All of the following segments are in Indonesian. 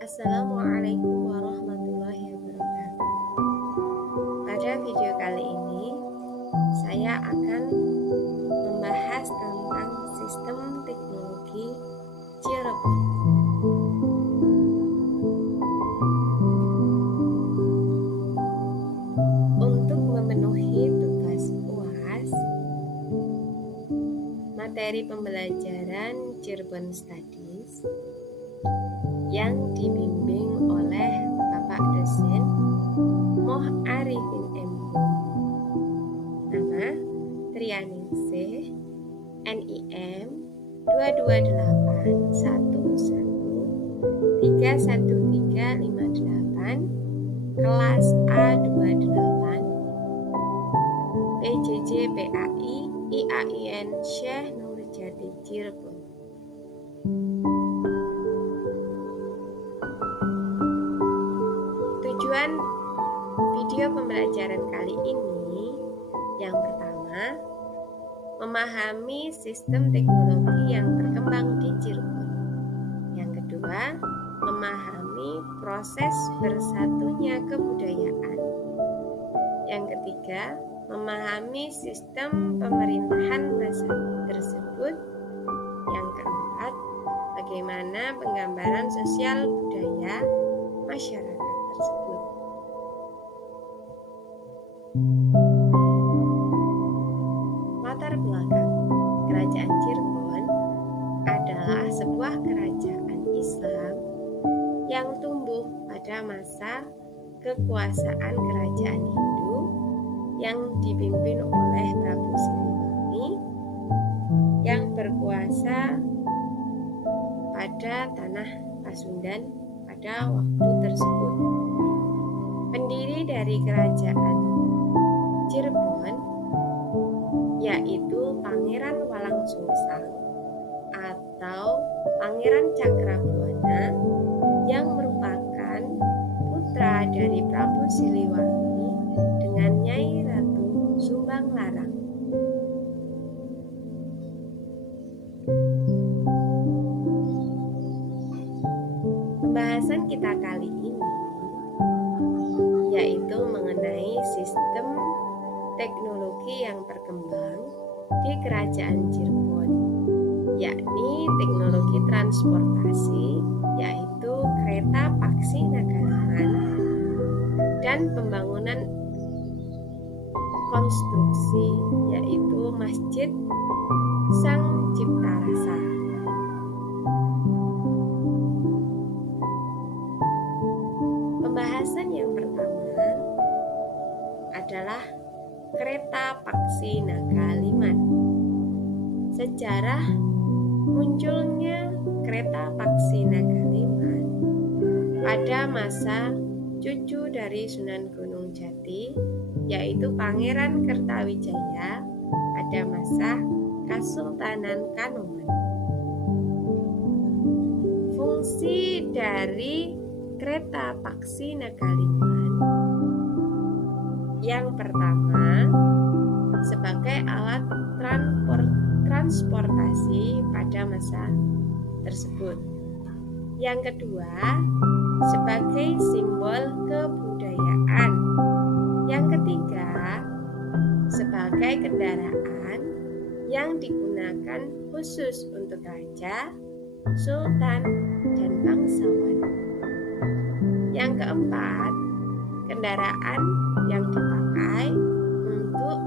Assalamualaikum warahmatullahi wabarakatuh. Pada video kali ini, saya akan membahas tentang sistem teknologi Cirebon. Untuk memenuhi tugas UAS, materi pembelajaran Cirebon Studies yang dibimbing oleh Bapak dosen Moh Arifin MH, nama Trianingsih, NIM 22811311358, kelas A28, PJJ PAI IAIN Syekh Nurjati Cirebon. Tujuan video pembelajaran kali ini yang pertama, memahami sistem teknologi yang berkembang di Cirebon. Yang kedua, memahami proses bersatunya kebudayaan. Yang ketiga, memahami sistem pemerintahan masa tersebut. Yang keempat, bagaimana penggambaran sosial budaya masyarakat tersebut. Latar belakang Kerajaan Cirebon adalah sebuah kerajaan Islam yang tumbuh pada masa kekuasaan kerajaan Hindu yang dipimpin oleh Prabu Siliwangi yang berkuasa pada tanah Pasundan pada waktu tersebut. Pendiri dari kerajaan Cirebon yaitu Pangeran Walangsungsang atau Pangeran Cakrabuana yang merupakan putra dari Prabu Siliwangi dengan Nyai Ratu Sumbanglarang. Pembahasan kita kali ini yaitu mengenai sistem teknologi yang berkembang di Kerajaan Cirebon, yakni teknologi transportasi, yaitu kereta paksi Nagaliman, dan pembangunan konstruksi, yaitu Masjid Sang Cipta Rasa. Pembahasan yang pertama adalah kereta paksi Nagaliman. Sejarah munculnya kereta paksi Nagaliman pada masa cucu dari Sunan Gunung Jati, yaitu Pangeran Kertawijaya pada masa Kesultanan Kanoman. Fungsi dari kereta paksi Nagaliman yang pertama, sebagai alat transportasi pada masa tersebut. Yang kedua, sebagai simbol kebudayaan. Yang ketiga, sebagai kendaraan yang digunakan khusus untuk raja, sultan, dan bangsawan. Yang keempat, kendaraan yang dipakai untuk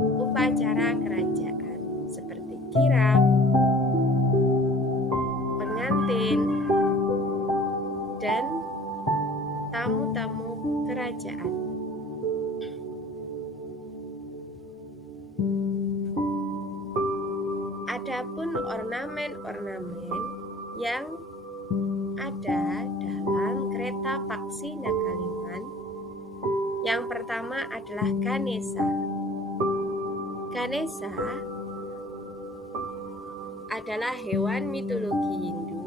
upacara kerajaan seperti kirap, pengantin, dan tamu-tamu kerajaan. Adapun ornamen-ornamen yang ada dalam kereta paksi Nagaliman, yang pertama adalah Ganesha. Ganesha adalah hewan mitologi Hindu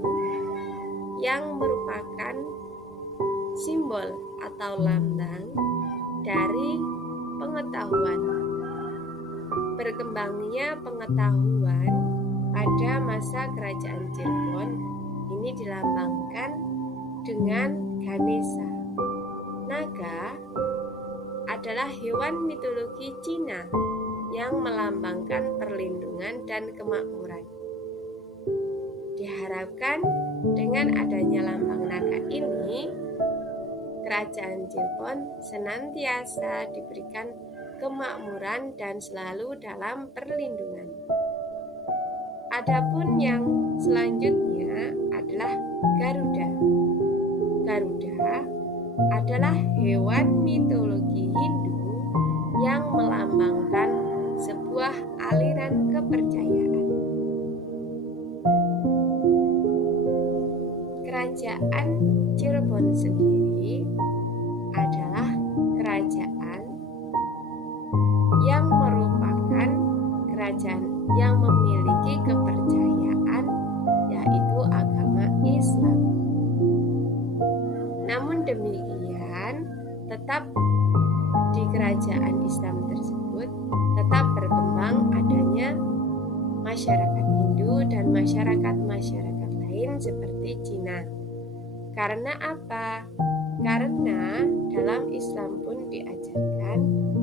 yang merupakan simbol atau lambang dari pengetahuan. Berkembangnya pengetahuan pada masa kerajaan Cirebon ini dilambangkan dengan Ganesha. Naga adalah hewan mitologi Cina yang melambangkan perlindungan dan kemakmuran. Diharapkan dengan adanya lambang naga ini, Kerajaan Cirebon senantiasa diberikan kemakmuran dan selalu dalam perlindungan. Adapun yang selanjutnya adalah Garuda. Garuda adalah hewan mitologi Hindu yang melambangkan sebuah aliran kepercayaan. Kerajaan Cirebon sendiri adalah kerajaan yang merupakan kerajaan yang memiliki kepercayaan, yaitu agama Islam. Namun demikian, tetap di kerajaan Islam tersebut tetap berkembang adanya masyarakat Hindu dan masyarakat lain seperti Cina. Karena apa? Karena dalam Islam pun diajarkan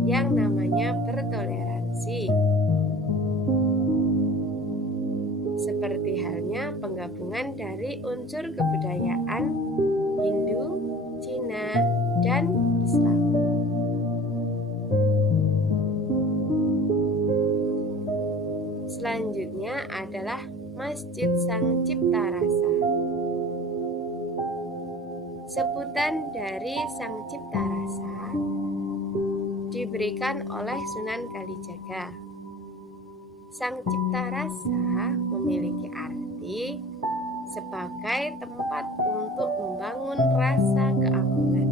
yang namanya bertoleransi. Seperti halnya penggabungan dari unsur kebudayaan Hindu, Cina, dan Islam. Selanjutnya adalah Masjid Sang Cipta Rasa. Sebutan dari Sang Cipta Rasa diberikan oleh Sunan Kalijaga. Sang Cipta Rasa memiliki arti sebagai tempat untuk membangun rasa keagungan.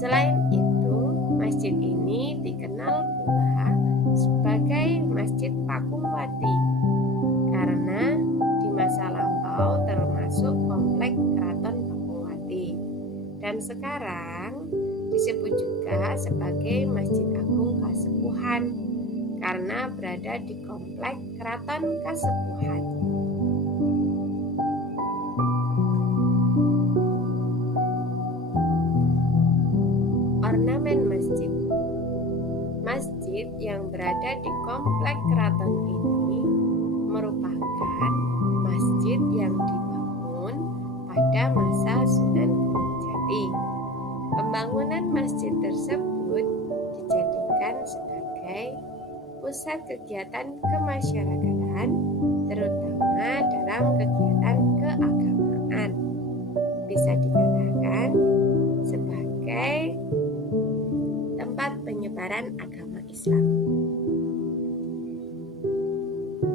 Selain itu, masjid ini dikenal pula sebagai Masjid Pakuwati karena di masa lampau termasuk komplek Keraton Pakuwati dan sekarang disebut juga sebagai Masjid Agung Kasepuhan karena berada di komplek Keraton Kasepuhan. Ornamen masjid. Masjid yang berada di komplek keraton ini merupakan masjid yang dibangun pada masa Sunan Gunung Jati. Pembangunan masjid tersebut dijadikan sebagai pusat kegiatan kemasyarakatan, terutama dalam kegiatan keagamaan. Bisa dikatakan sebagai tempat penyebaran agama Islam.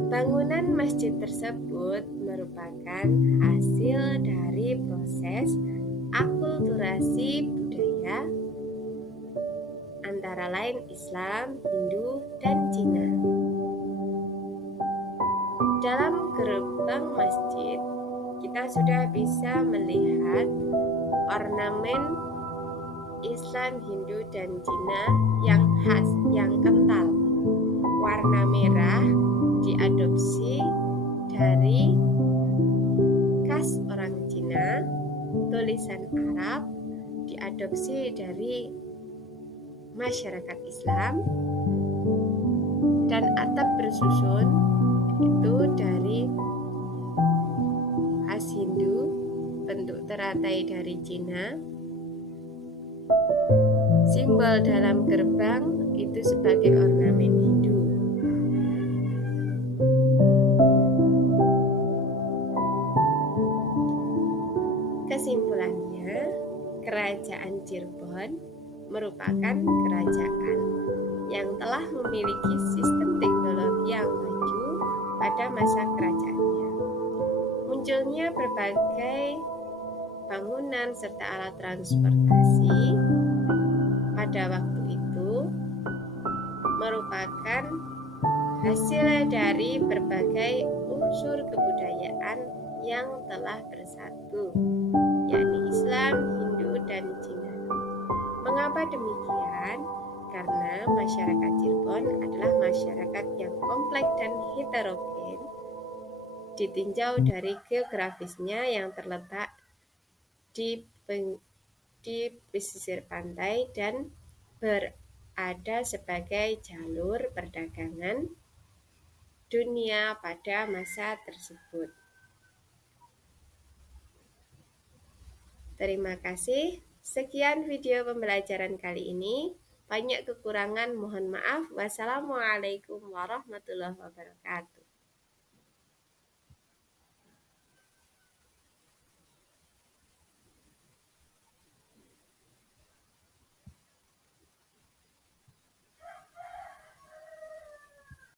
Bangunan masjid tersebut merupakan hasil dari proses akulturasi budaya antara lain Islam, Hindu, dan Cina. Dalam gerbang masjid, kita sudah bisa melihat ornamen Islam, Hindu, dan Cina yang khas, yang kental. Warna merah diadopsi dari khas orang Cina, tulisan Arab diadopsi dari masyarakat Islam, dan atap bersusun itu dari khas Hindu, bentuk teratai dari Cina. Simbol dalam gerbang itu sebagai ornamen Hindu. Kesimpulannya, Kerajaan Cirebon merupakan kerajaan yang telah memiliki sistem teknologi yang maju pada masa kerajaannya. Munculnya berbagai bangunan serta alat transportasi pada waktu itu merupakan hasil dari berbagai unsur kebudayaan yang telah bersatu, yakni Islam, Hindu, dan Cina. Mengapa demikian? Karena masyarakat Cirebon adalah masyarakat yang kompleks dan heterogen, ditinjau dari geografisnya yang terletak di, di pesisir pantai dan berada sebagai jalur perdagangan dunia pada masa tersebut. Terima kasih. Sekian video pembelajaran kali ini. Banyak kekurangan, mohon maaf. Wassalamualaikum warahmatullahi wabarakatuh.